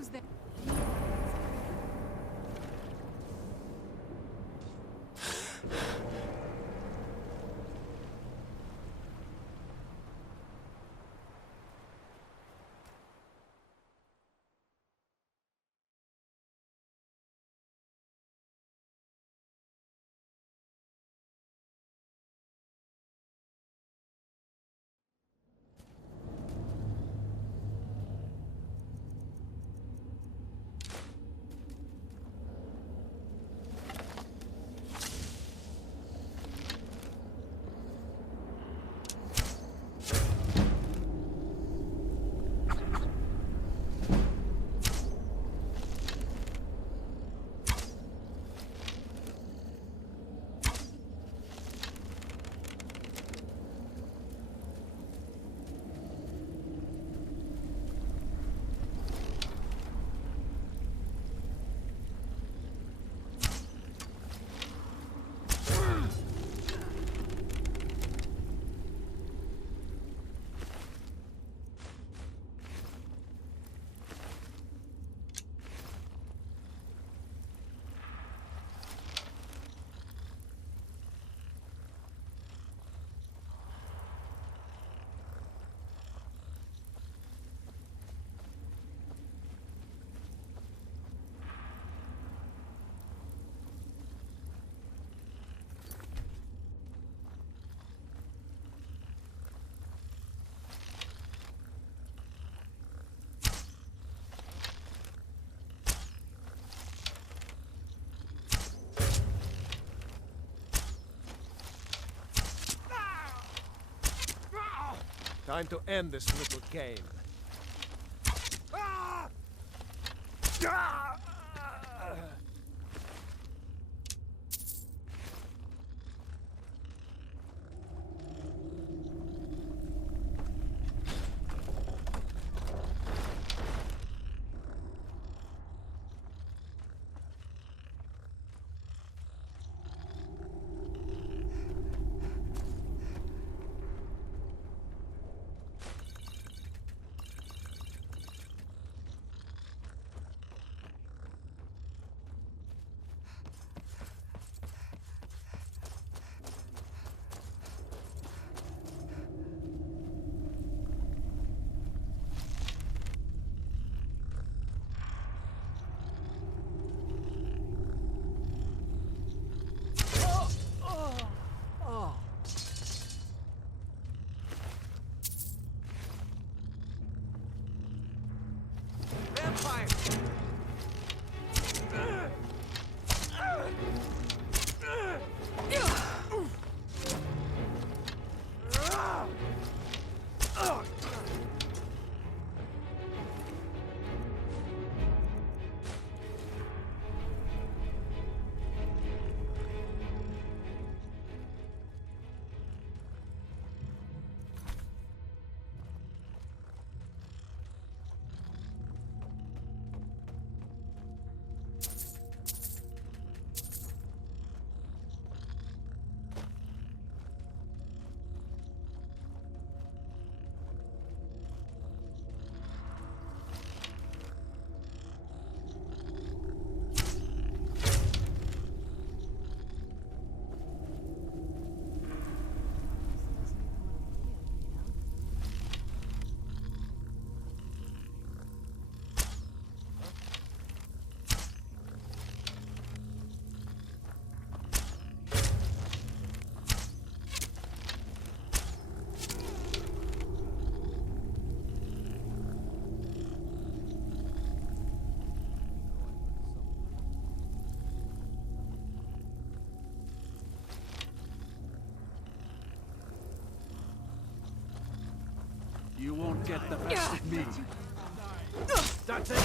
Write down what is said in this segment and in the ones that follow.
Who's there? Time to end this little game. You won't get the best of me. That's it!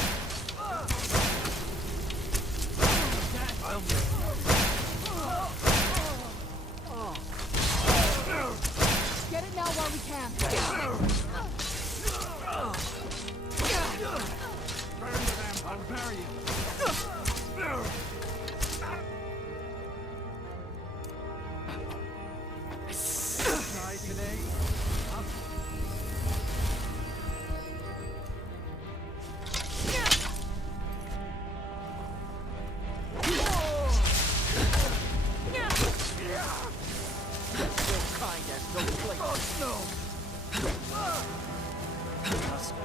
Get it now while we can. Burn the damn barbarian. Try today.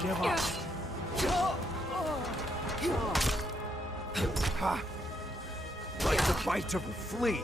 give up. Ha! Like the bite of a flea.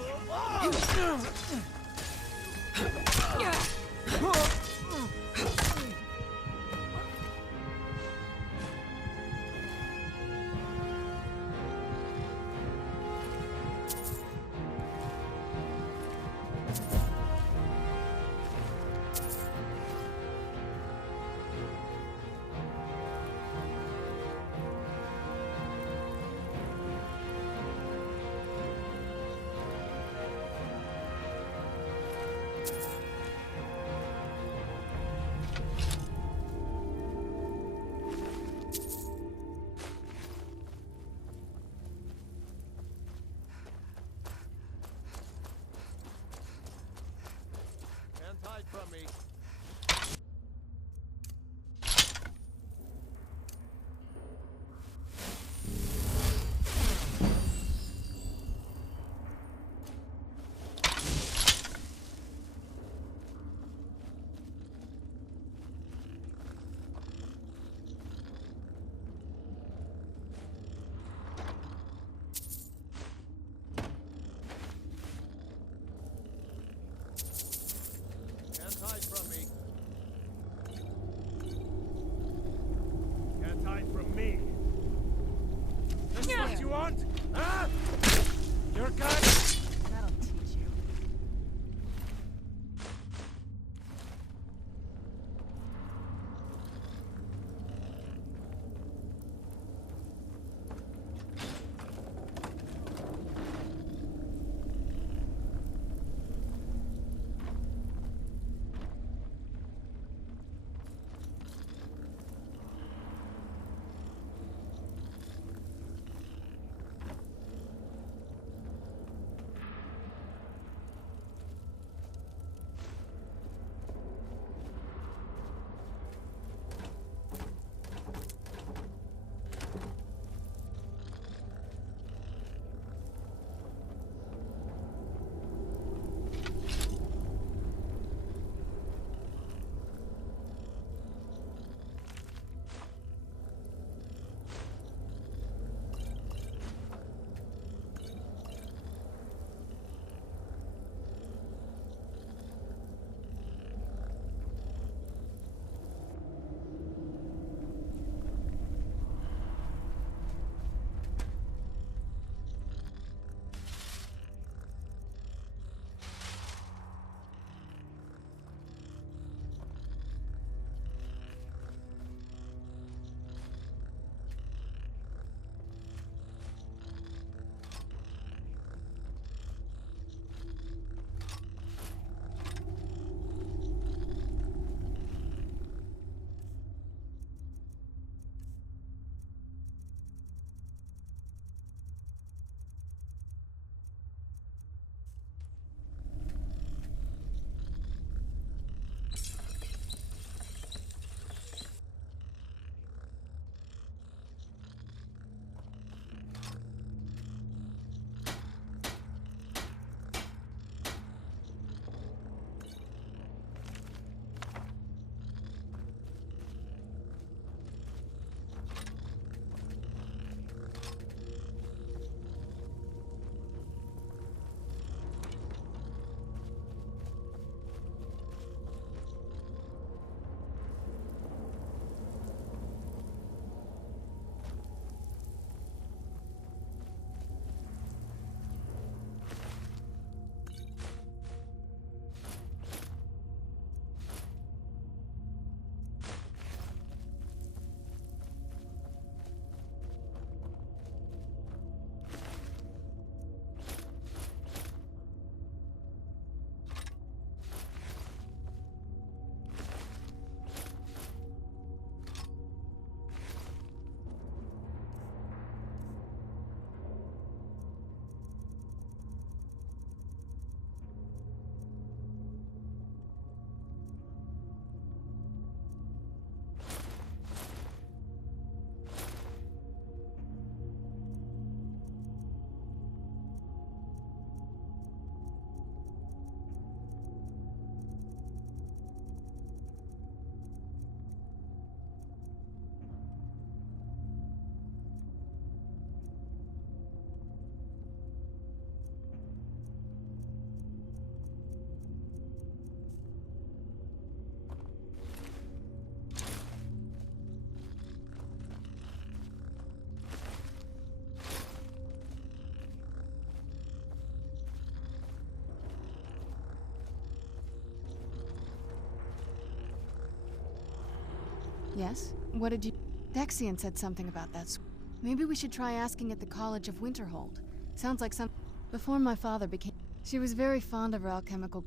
Yes? What did you... Dexian said something about that. Maybe we should try asking at the College of Winterhold. Sounds like some... Before my father became... She was very fond of her alchemical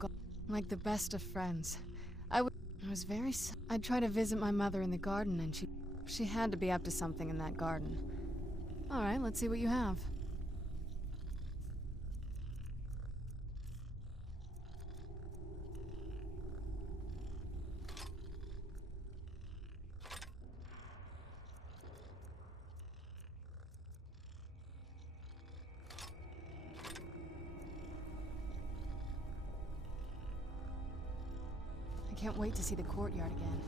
like the best of friends. I was very... I'd try to visit my mother in the garden and she had to be up to something in that garden. Alright, let's see what you have. I can't wait to see the courtyard again.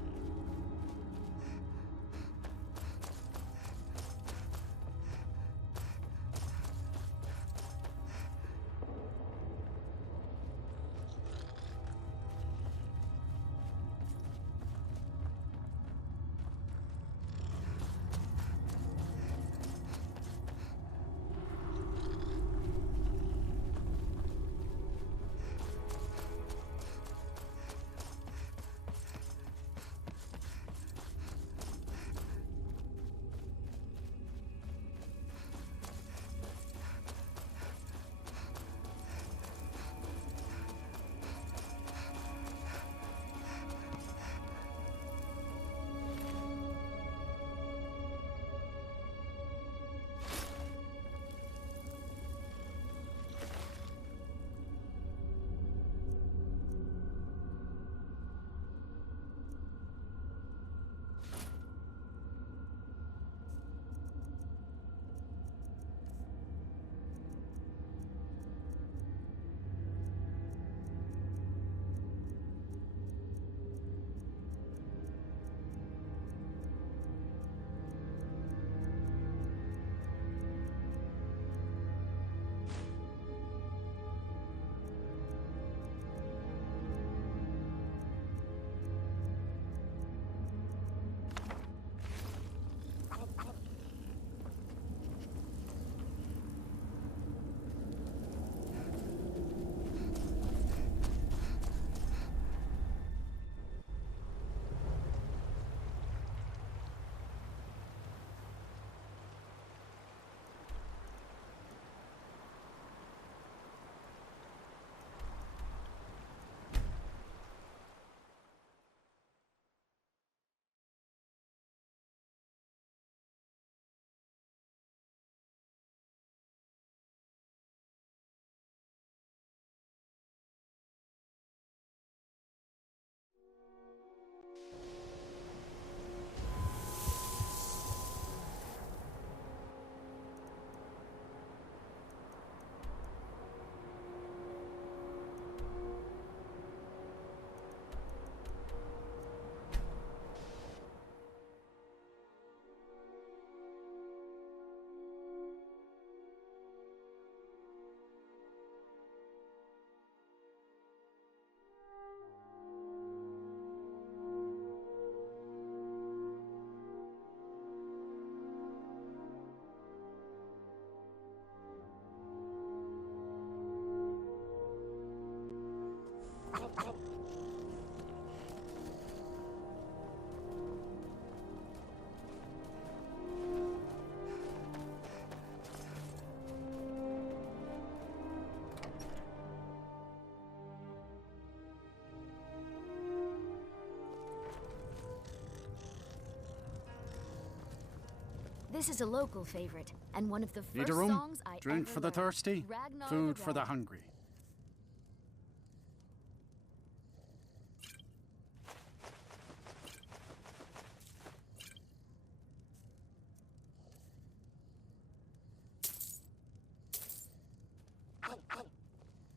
This is a local favorite, and one of the first Need a room? songs I Drink ever for the learned. thirsty, Ragnar food the for the Red. hungry.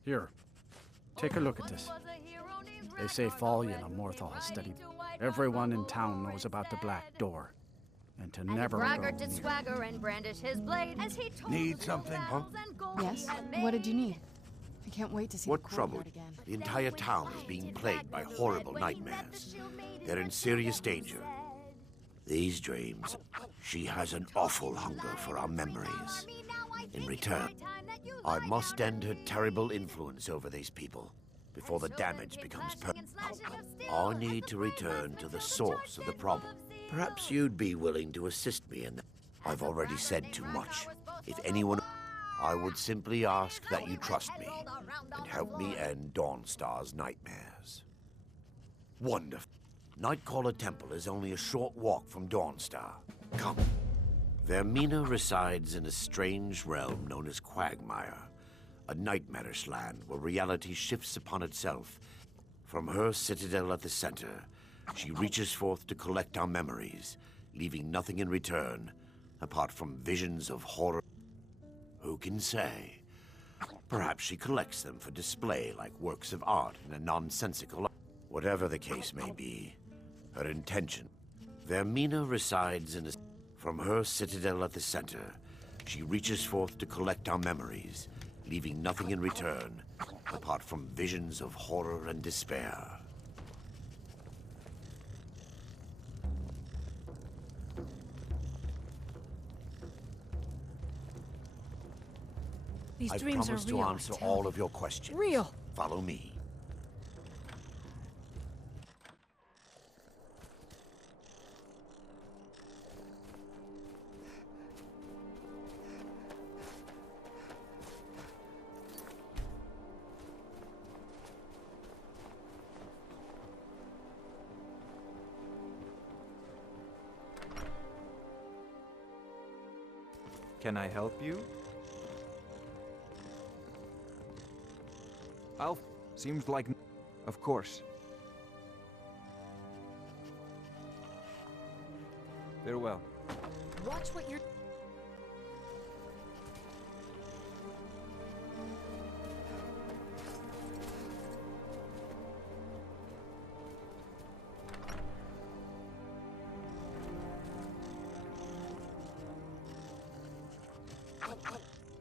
Here, take a look at this. They say Fallion of Morthal has studied. Everyone in town knows about the Black Door. And to never Braggart go did near. swagger and brandish his blade as he told Need of the something, huh? battles and gold Yes? he had What did you made. need? I can't wait to see What the troubled courtyard again. the entire town is being plagued by horrible nightmares. They're in serious danger. These dreams, she has an awful hunger for our memories. In return, I must end her terrible influence over these people before the damage becomes permanent. I need to return to the source of the problem. Perhaps you'd be willing to assist me in that. I've already said too much. If anyone... I would simply ask that you trust me and help me end Dawnstar's nightmares. Wonderful. Nightcaller Temple is only a short walk from Dawnstar. Come. Vermina resides in a strange realm known as Quagmire, a nightmarish land where reality shifts upon itself. From her citadel at the center, she reaches forth to collect our memories, leaving nothing in return apart from visions of horror. Who can say? Perhaps she collects them for display like works of art in a nonsensical... Whatever the case may be, her intention. Vermina resides in a... From her citadel at the center, she reaches forth to collect our memories, leaving nothing in return apart from visions of horror and despair. These I dreams promise are to real. answer all of your questions. Real. Follow me. Can I help you? Alf, seems like... Of course. Farewell. Watch what you're...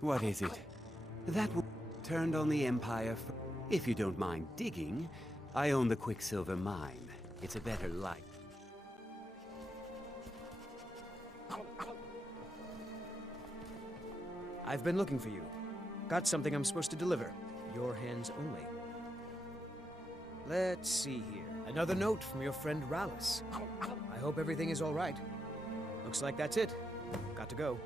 What is it? That turned on the Empire. If you don't mind digging, I own the Quicksilver mine. It's a better life. I've been looking for you. Got something I'm supposed to deliver. Your hands only. Let's see here. Another note from your friend Rallis. I hope everything is all right. Looks like that's it. Got to go.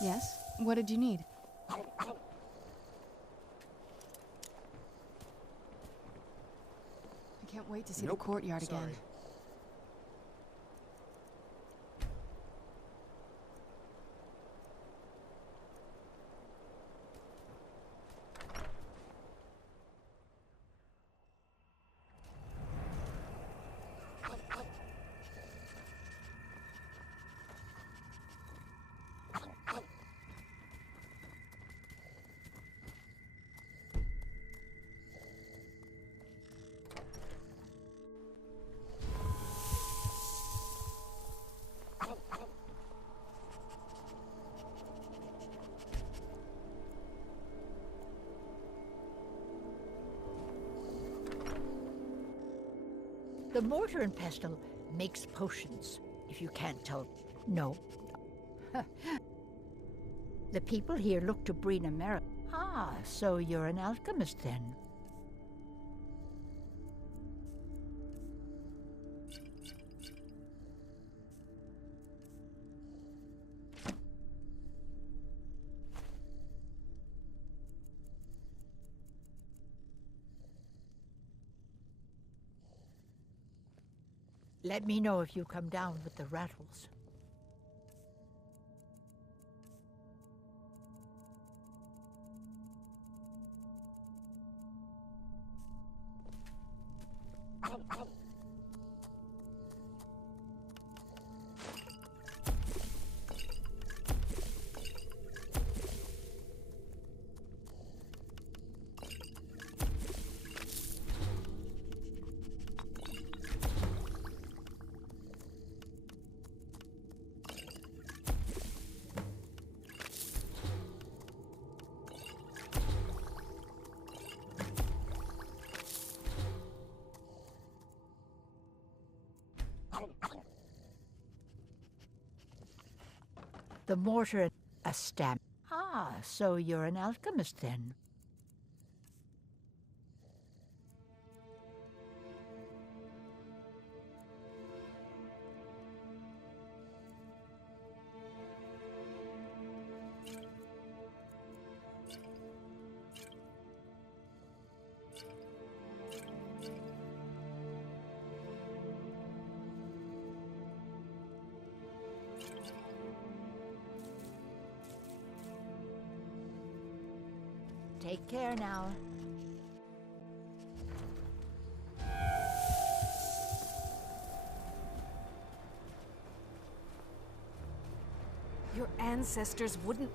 Yes? What did you need? I can't wait to see the courtyard again. The mortar and pestle makes potions, if you can't tell. No. The people here look to Brina Merrick. Ah, so you're an alchemist then. Let me know if you come down with the rattles. The mortar, a stamp. Ah, so you're an alchemist then. Take care now. Your ancestors wouldn't...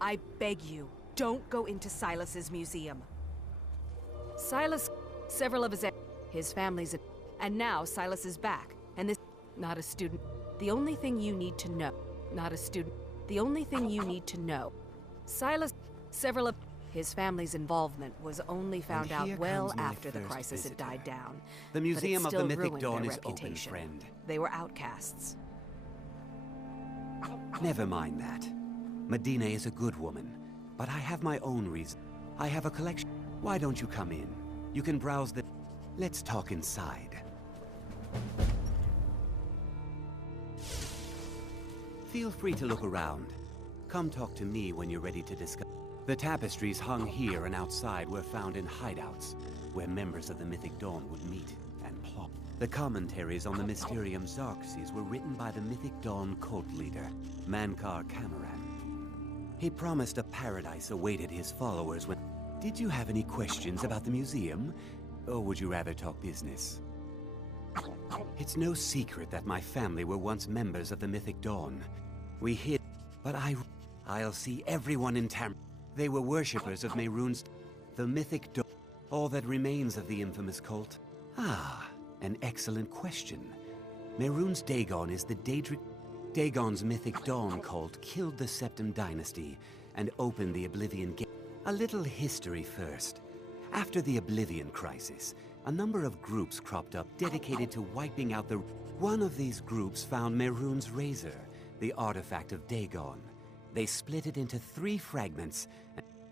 I beg you, don't go into Silas's museum. Silas, several of his family's... And now Silas is back, and this... Not a student. The only thing you need to know... Not a student. The only thing you need to know... Silas, several of... His family's involvement was only found out well after the crisis had died down. The Museum of the Mythic Dawn is open, reputation. friend. They were outcasts. Never mind that. Medina is a good woman, but I have my own reason. I have a collection. Why don't you come in? You can browse the... Let's talk inside. Feel free to look around. Come talk to me when you're ready to discuss. The tapestries hung here and outside were found in hideouts, where members of the Mythic Dawn would meet and plot. The commentaries on the Mysterium Xarxes were written by the Mythic Dawn cult leader, Mankar Camoran. He promised a paradise awaited his followers when... Did you have any questions about the museum? Or would you rather talk business? It's no secret that my family were once members of the Mythic Dawn. We hid, but I'll see everyone in Tam... They were worshippers of Mehrunes, the Mythic Dawn. All that remains of the infamous cult? Ah, an excellent question. Mehrunes Dagon is the Daedric... Dagon's Mythic Dawn cult killed the Septim Dynasty and opened the Oblivion Gate. A little history first. After the Oblivion Crisis, a number of groups cropped up dedicated to wiping out the... One of these groups found Mehrunes Razor, the artifact of Dagon. They split it into 3 fragments.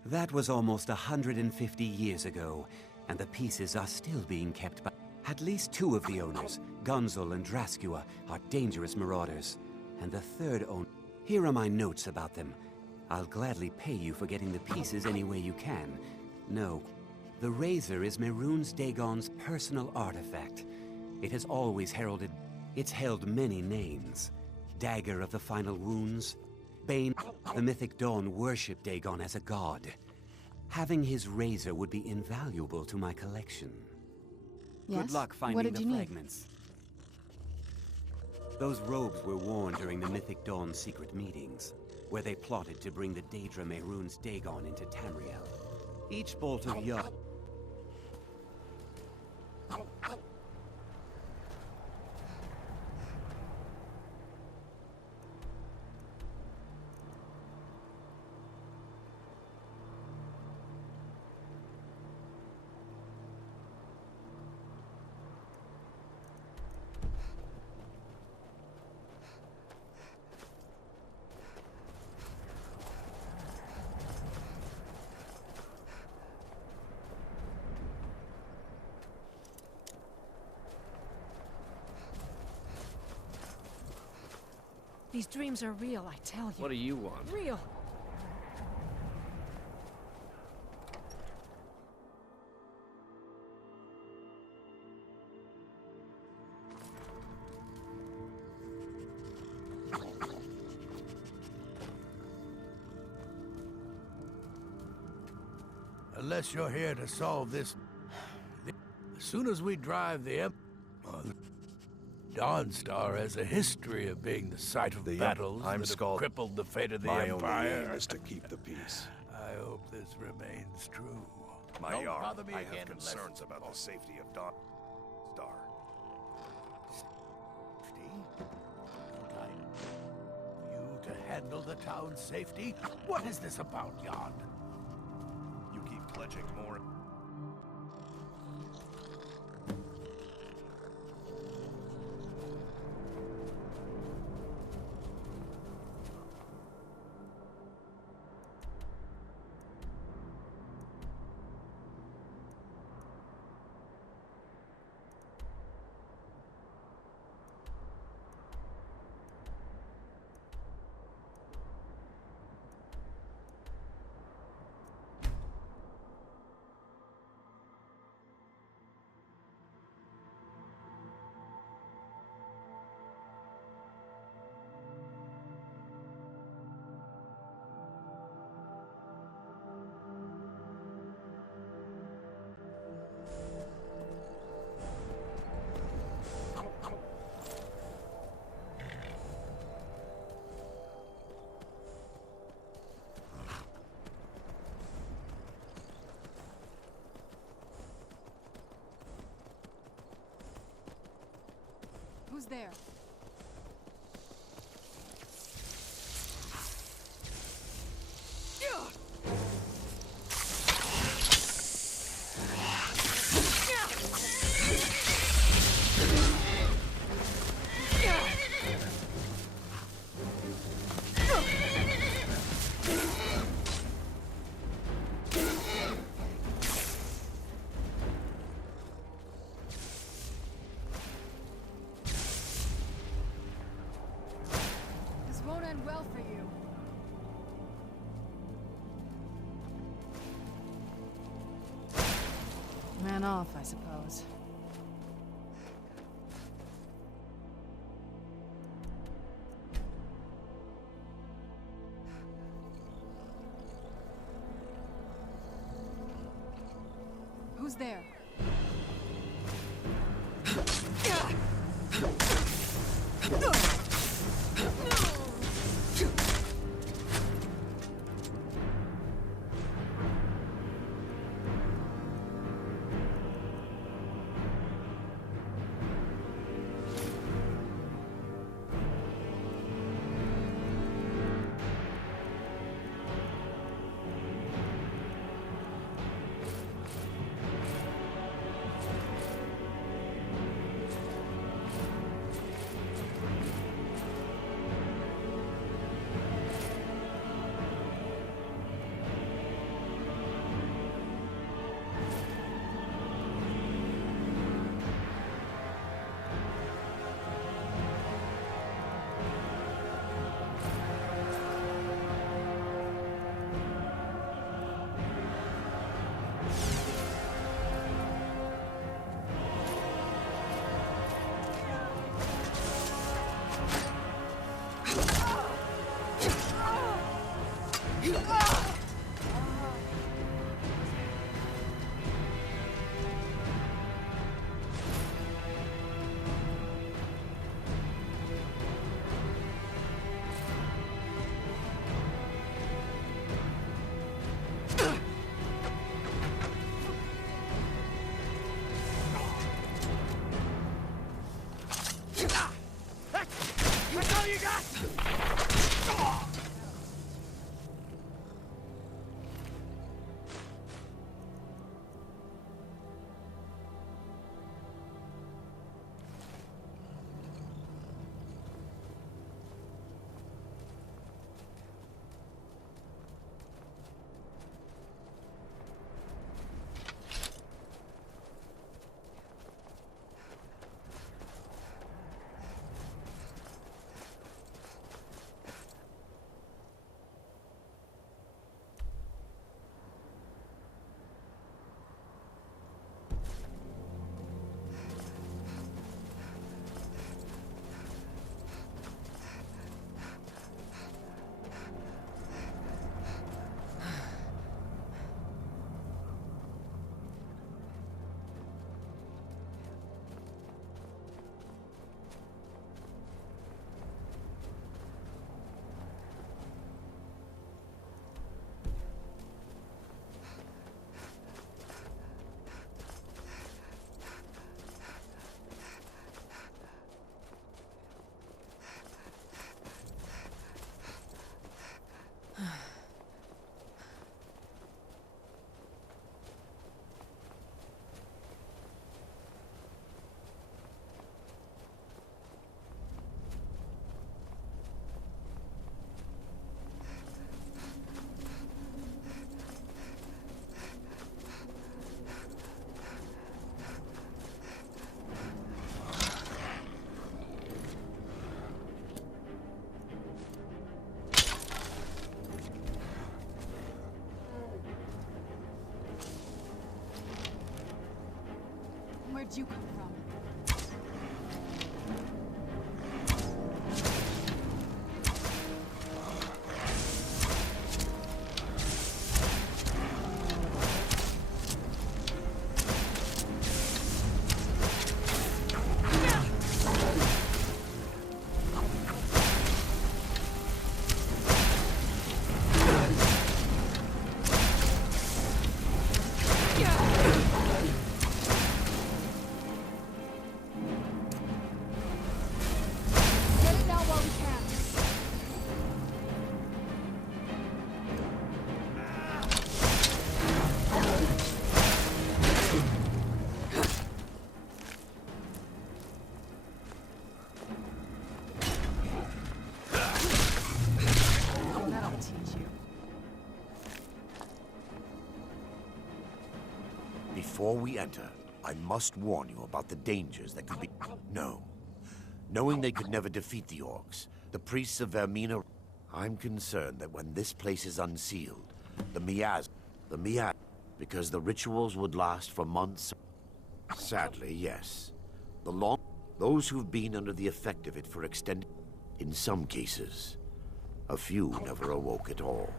That was almost 150 years ago, and the pieces are still being kept by... At least 2 of the owners, Gunzel and Draskua, are dangerous marauders. And the 3rd owner... Here are my notes about them. I'll gladly pay you for getting the pieces any way you can. No, the razor is Mehrunes Dagon's personal artifact. It has always heralded... It's held many names. Dagger of the Final Wounds... Bane, the Mythic Dawn worshipped Dagon as a god. Having his razor would be invaluable to my collection. Yes? Good luck finding What did the you fragments. Those robes were worn during the Mythic Dawn secret meetings, where they plotted to bring the Daedra Mehrunes Dagon into Tamriel. Each bolt of yarn... These dreams are real, I tell you. What do you want? Real. Unless you're here to solve this... As soon as we drive the Dawnstar has a history of being the site of battles that have crippled the fate of the Empire. My only aim is to keep the peace. I hope this remains true. My Jarl, I have concerns about the safety of Dawnstar. Safety? You to handle the town's safety? What is this about, Jan? You keep pledging more. Who's there? Well for you. Man off, I suppose. Who's there? you come from? Before we enter, I must warn you about the dangers that could be... No. Knowing they could never defeat the orcs, the priests of Vermina... I'm concerned that when this place is unsealed, the miasma... Because the rituals would last for months... Sadly, yes. Those who've been under the effect of it for extended... In some cases, a few never awoke at all.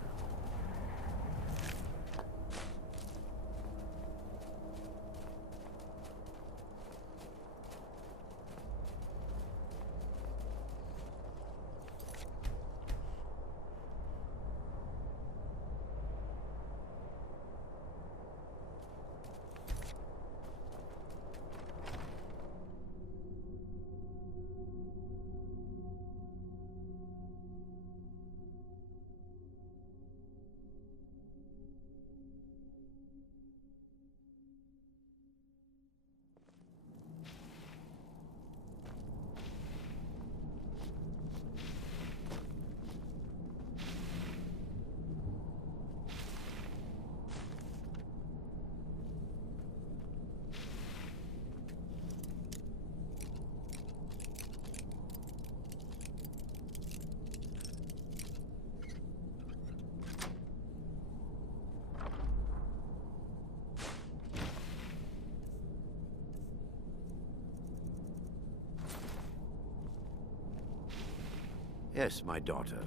Yes, my daughter.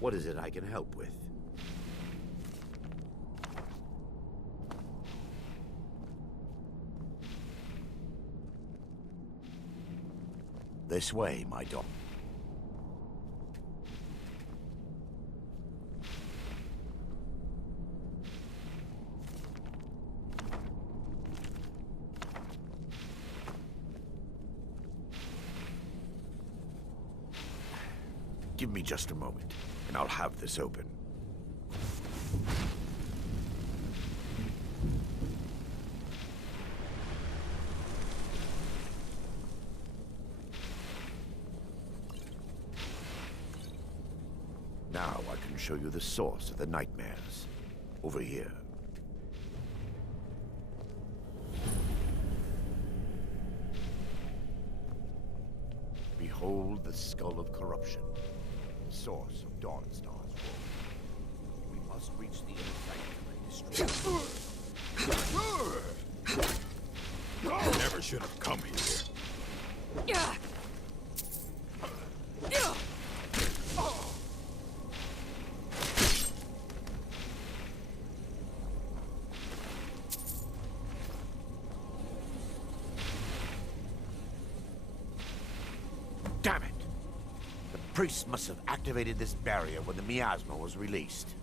What is it I can help with? This way, my daughter. Give me just a moment, and I'll have this open. Now I can show you the source of the nightmares. Over here. Behold the skull of corruption. Source of Dawnstar's world. We must reach the inner sanctum and destroy it. Never should have come here. Damn it! The priests must have activated this barrier when the miasma was released.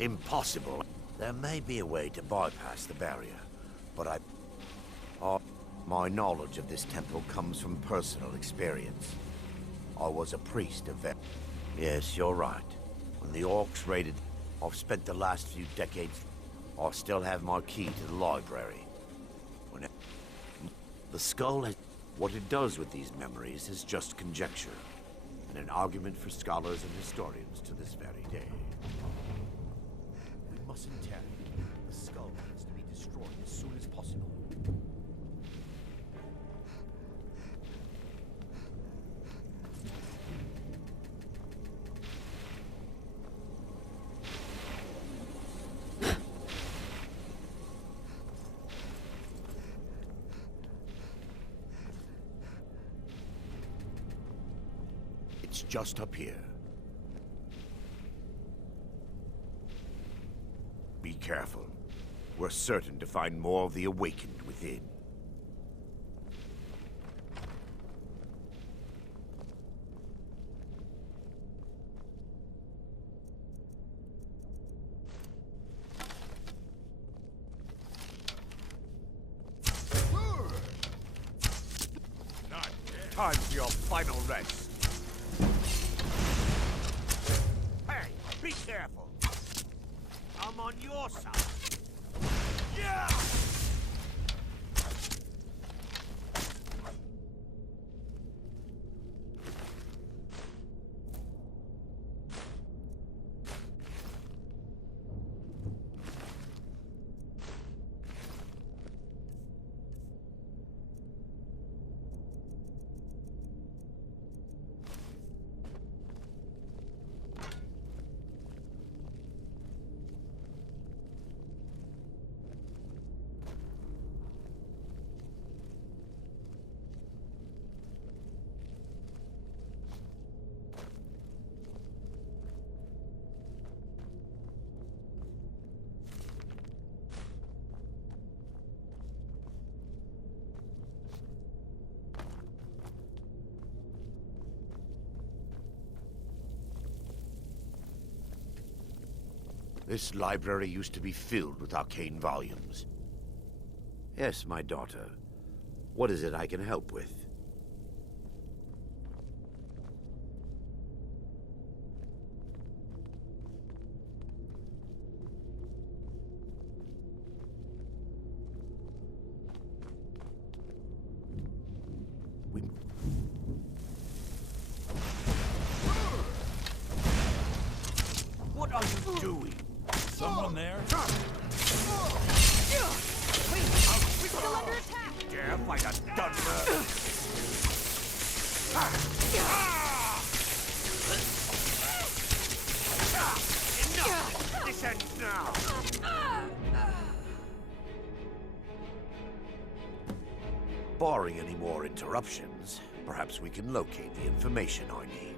Impossible. There may be a way to bypass the barrier, but my knowledge of this temple comes from personal experience. I was a priest of Yes, you're right. When the orcs raided, I've spent the last few decades... I still have my key to the library. The skull has... What it does with these memories is just conjecture, and an argument for scholars and historians to this very day. We mustn't tarry. The skull needs to be destroyed as soon as possible. It's just up here. Be careful. We're certain to find more of the Awakened within. Time for your final rest. Hey, be careful. I'm on your side. Yeah! This library used to be filled with arcane volumes. Yes, my daughter. What is it I can help with? What are you doing? Someone there? Wait, we're still under attack! Dare fight a Dunmer? Enough! This ends now! Barring any more interruptions, perhaps we can locate the information I need.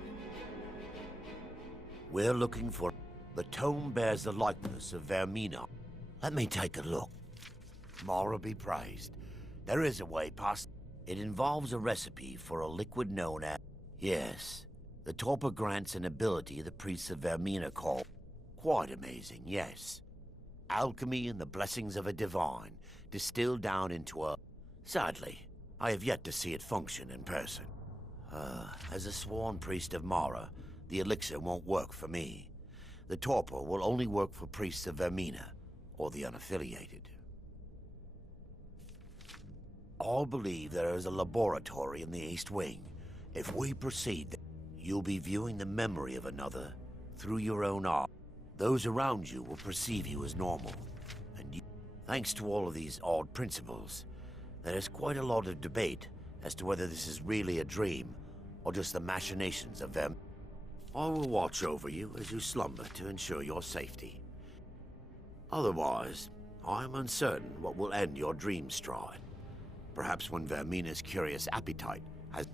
We're looking for... The tome bears the likeness of Vermina. Let me take a look. Mara be praised. There is a way past... It involves a recipe for a liquid known as... Yes. The torpor grants an ability the priests of Vermina call... Quite amazing, yes. Alchemy and the blessings of a divine, distilled down into a... Sadly, I have yet to see it function in person. As a sworn priest of Mara, the elixir won't work for me. The torpor will only work for priests of Vermina, or the unaffiliated. All believe there is a laboratory in the East Wing. If we proceed, you'll be viewing the memory of another through your own eye. Those around you will perceive you as normal. And you, thanks to all of these odd principles, there is quite a lot of debate as to whether this is really a dream or just the machinations of them. I will watch over you as you slumber to ensure your safety. Otherwise, I am uncertain what will end your dream stride. Perhaps when Vermina's curious appetite has...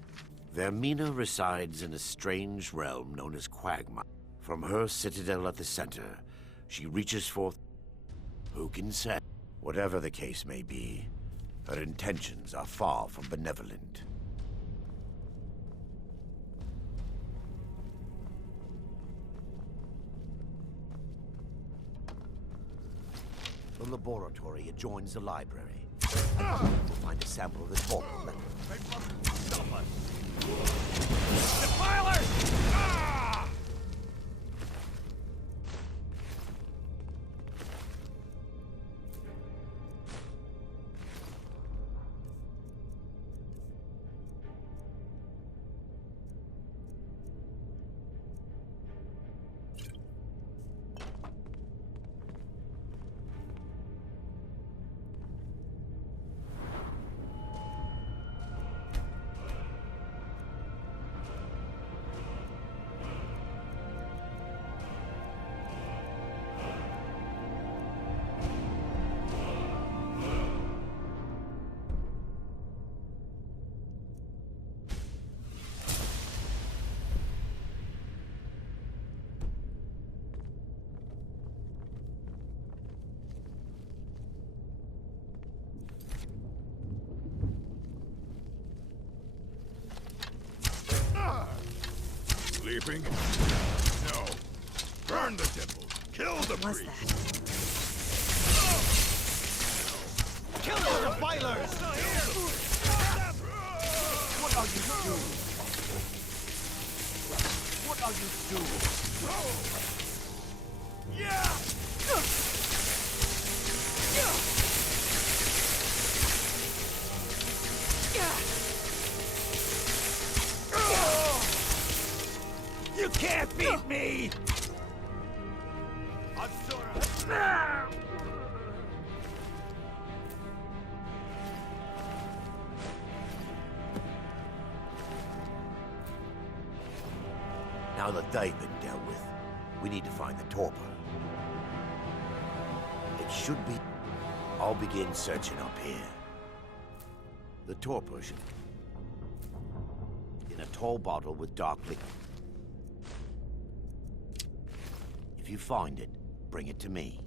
Vermina resides in a strange realm known as Quagmire. From her citadel at the center, she reaches forth... Who can say? Whatever the case may be, her intentions are far from benevolent. The laboratory adjoins the library. We'll find a sample of the torpor. Stop us! Defilers! Ah! sleeping? No. Burn the temple. Kill the What was priest. that? Kill the defilers! What are you doing? What are you doing? Yeah! You can't beat me! Now that they've been dealt with, we need to find the Torpor. It should be... I'll begin searching up here. The Torpor should... in a tall bottle with dark liquid. If you find it, bring it to me.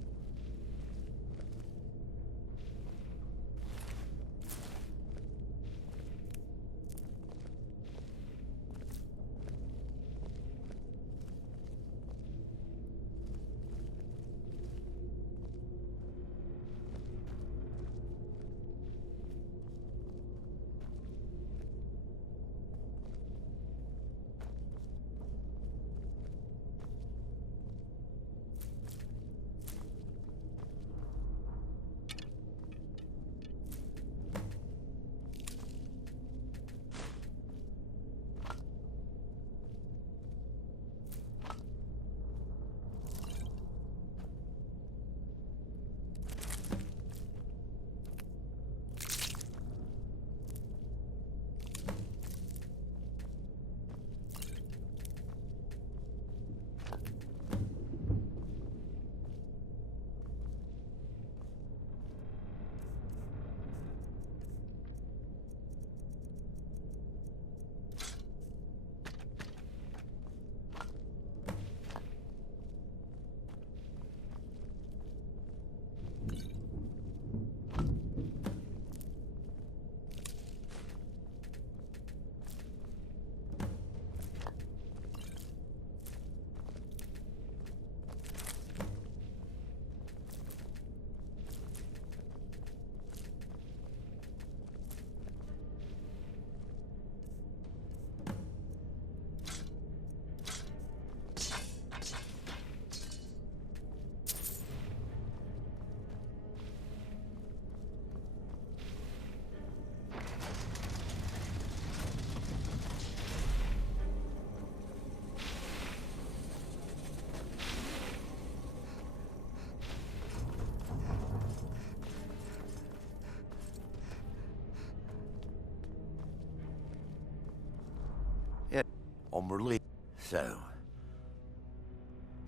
So,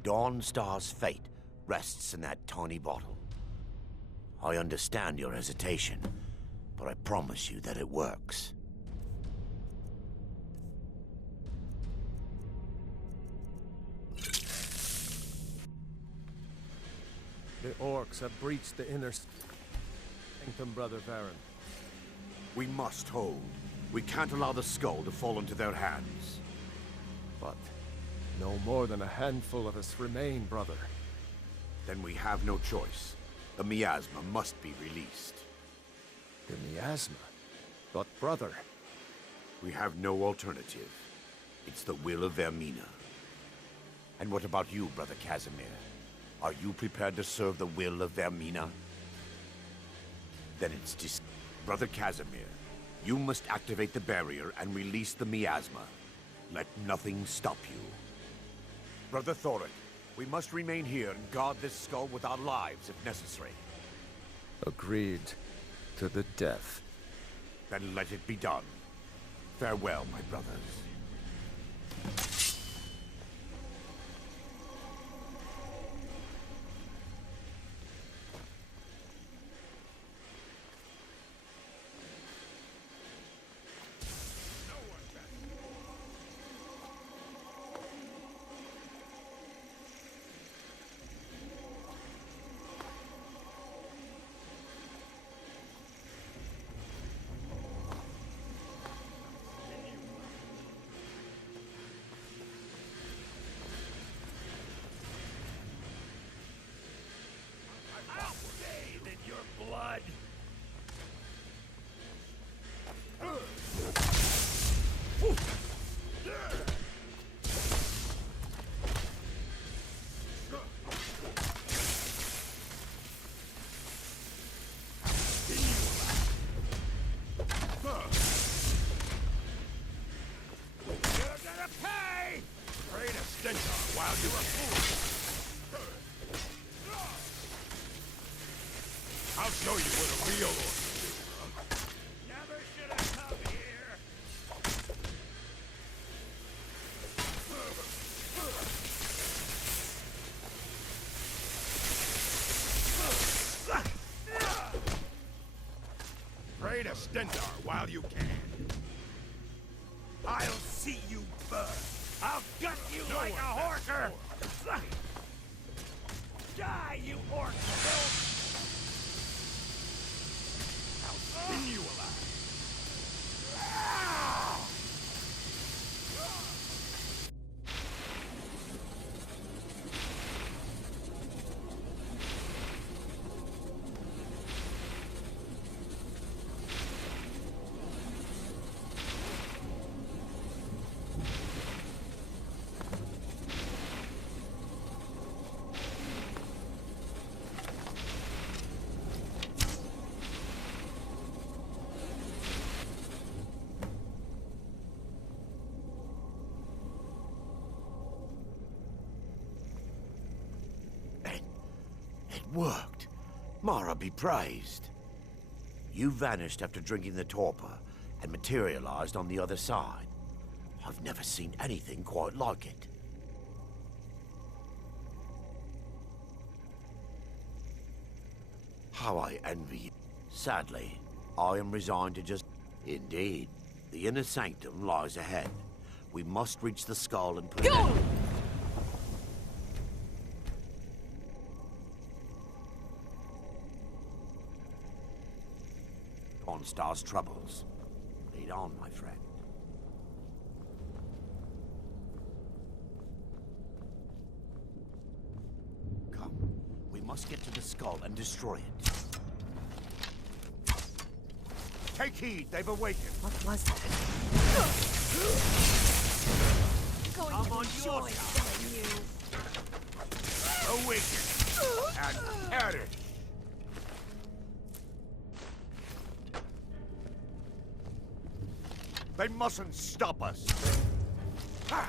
Dawnstar's fate rests in that tiny bottle. I understand your hesitation, but I promise you that it works. The orcs have breached the inner sanctum, Brother Varen. We must hold. We can't allow the skull to fall into their hands. But no more than a handful of us remain, brother. Then we have no choice. The miasma must be released. The miasma? But brother... We have no alternative. It's the will of Vermina. And what about you, Brother Casimir? Are you prepared to serve the will of Vermina? Then it's just... Brother Casimir, you must activate the barrier and release the miasma. Let nothing stop you. Brother Thoric, we must remain here and guard this skull with our lives if necessary. Agreed to the death. Then let it be done. Farewell, my brothers. while you are fool. I'll show you what a real orc is. Never should have come here. Pray to Stendarr while you can. I'll see you burn. I'll gut you like a horker. Die, you orc filth! I'll spin you alive. Worked. Mara be praised. You vanished after drinking the torpor and materialized on the other side. I've never seen anything quite like it. How I envy you. Sadly, I am resigned to just... Indeed. The inner sanctum lies ahead. We must reach the skull and put... Go! Dawnstar's troubles. Lead on, my friend. Come. We must get to the skull and destroy it. Take heed, they've awakened. What was that? I'm on your side. Awaken. And at it. They mustn't stop us. Ha!